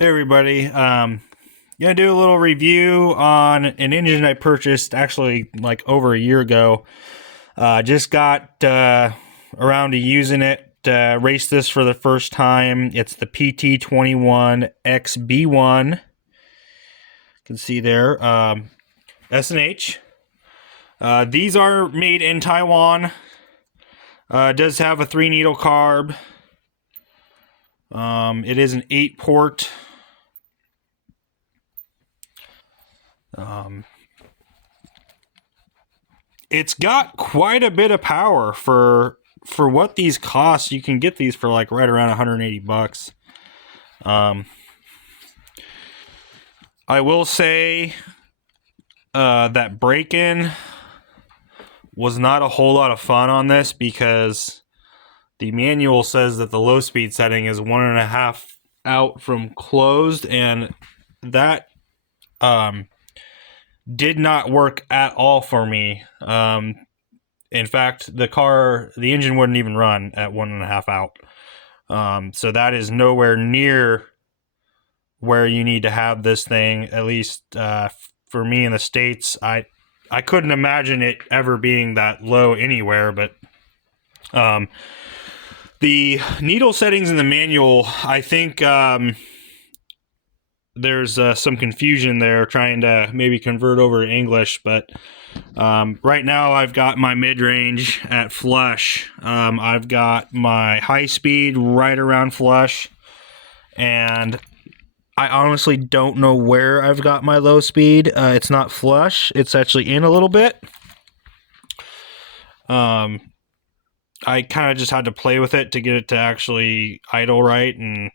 Hey everybody, gonna do a little review on an engine I purchased actually like over a year ago. Just got around to using it, raced this for the first time. It's the PT21AO-XGB. You can see there, S&H. These are made in Taiwan. It does have a 3-needle carb. It is an 8-port. It's got quite a bit of power for what these cost. You can get these for like right around 180 bucks. I will say that break-in was not a whole lot of fun on this because the manual says that the low speed setting is 1.5 out from closed, and that did not work at all for me. In fact, the engine wouldn't even run at 1.5 out. So that is nowhere near where you need to have this thing. At least for me in the States, I couldn't imagine it ever being that low anywhere. But the needle settings in the manual, I think there's some confusion there trying to maybe convert over to English, but right now I've got my mid-range at flush. I've got my high speed right around flush, and I honestly don't know where I've got my low speed. It's not flush, it's actually in a little bit. I kind of just had to play with it to get it to actually idle right, and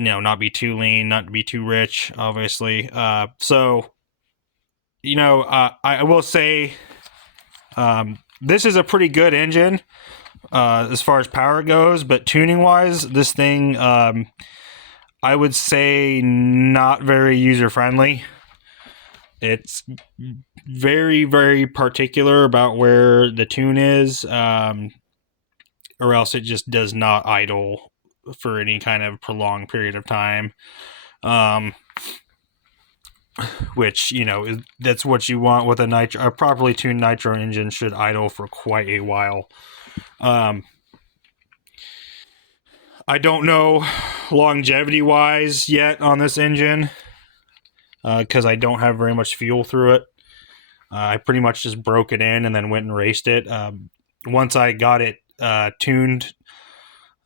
not be too lean, not to be too rich, obviously. So, I will say this is a pretty good engine as far as power goes, but tuning-wise, this thing, I would say not very user-friendly. It's very, very particular about where the tune is, or else it just does not idle for any kind of prolonged period of time, which that's what you want with a properly tuned nitro engine. Should idle for quite a while. I don't know longevity wise yet on this engine because I don't have very much fuel through it. I pretty much just broke it in and then went and raced it. Once I got it tuned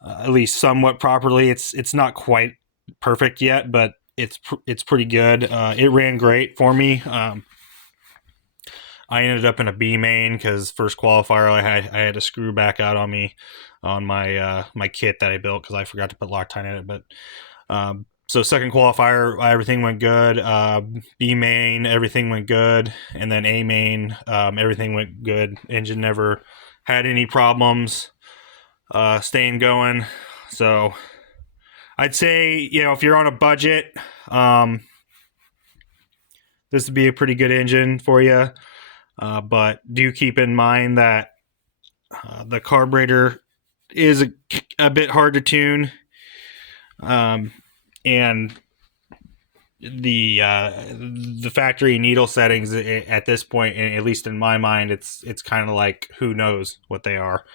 at least somewhat properly, it's not quite perfect yet, but it's pretty good. It ran great for me. I ended up in a B main because first qualifier I had a screw back out on me on my my kit that I built because I forgot to put Loctite in it. But so second qualifier, everything went good. B main, everything went good, and then A main, everything went good. Engine never had any problems staying going. So I'd say, if you're on a budget, this would be a pretty good engine for you. But do keep in mind that the carburetor is a bit hard to tune. And the factory needle settings at this point, at least in my mind, it's kind of like who knows what they are.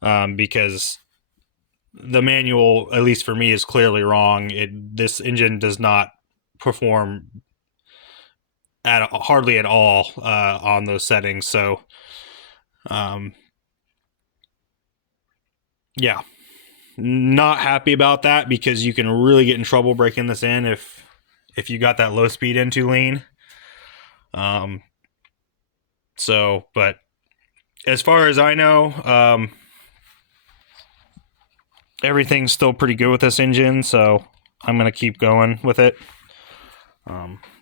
Because the manual, at least for me, is clearly wrong. This engine does not perform hardly at all on those settings. So, yeah, not happy about that because you can really get in trouble breaking this in if you got that low speed in too lean. So, but as far as I know, everything's still pretty good with this engine, so I'm going to keep going with it.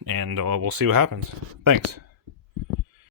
And we'll see what happens. Thanks.